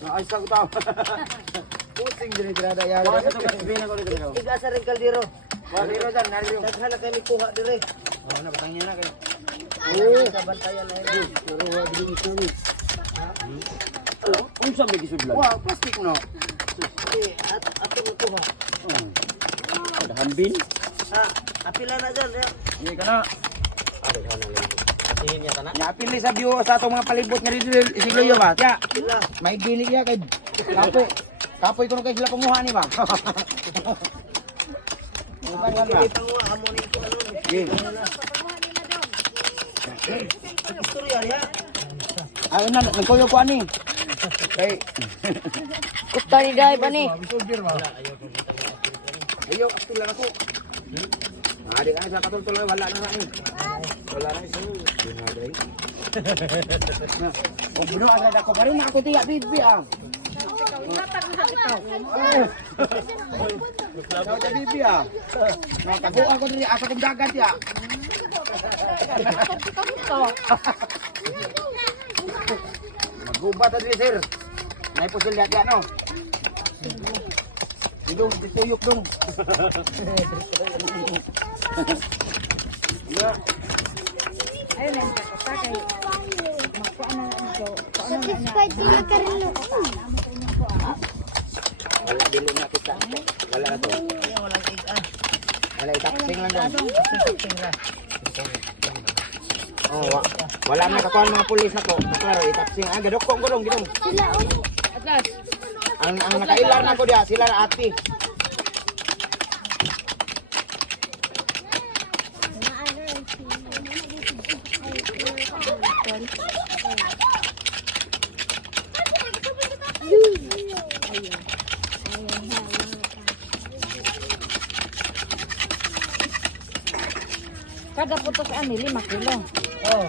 Ayos ka ko tao. Puting din tirada ya. Wala sa tugas sabihin ako dito. Iga sa rin kaldero. Kaldero dan nariyo. Naghala kay ni kuha dire. Oh, na batang niya na kay. Sa bantayan na ito. Pero wa dili ito ni. Unsa may gisudlan? Wow, plastic no. At ato ni kuha. Hambin. Ha, apila na dyan. Ini kana. Ada sana lang. Tingin niya tanan. Ya pili sa view sa atong mga palibot nga dito isiglo ba? Kaya Pila. may dili ya kay kapoy. Kapoy kuno kay sila panguha ni ba? Hindi panguha amo ni ito ano. Istorya ya. Ay na nagkuyo ko ani. Kay Kupta ni Day pa ni. ayo apil lang ako. Di ka sa katultuloy wala na ni. Wala na isu. Dinagay. O buno agad ako bari na ako tiya bibi ah. Kau tak bibi ah. Nak aku dari aku tim dagat ya. Magubat tadi sir. Naik pusil lihat ya no. Hidung dituyuk dong. Ya. Ayun lang ka kay magkuan na ito. Satisfied sila ka rin. Wala dili na kita. Wala na to. Walang iga. Wala itapsing lang dong. Tingla. Oh, wala na kakuan mga pulis na to. Klaro itapsing aga dokong gudong gidong. Sila oh. Atlas. Ang nakailar na ko dia sila na ati. Kada putos ani 5 kilo. Oh.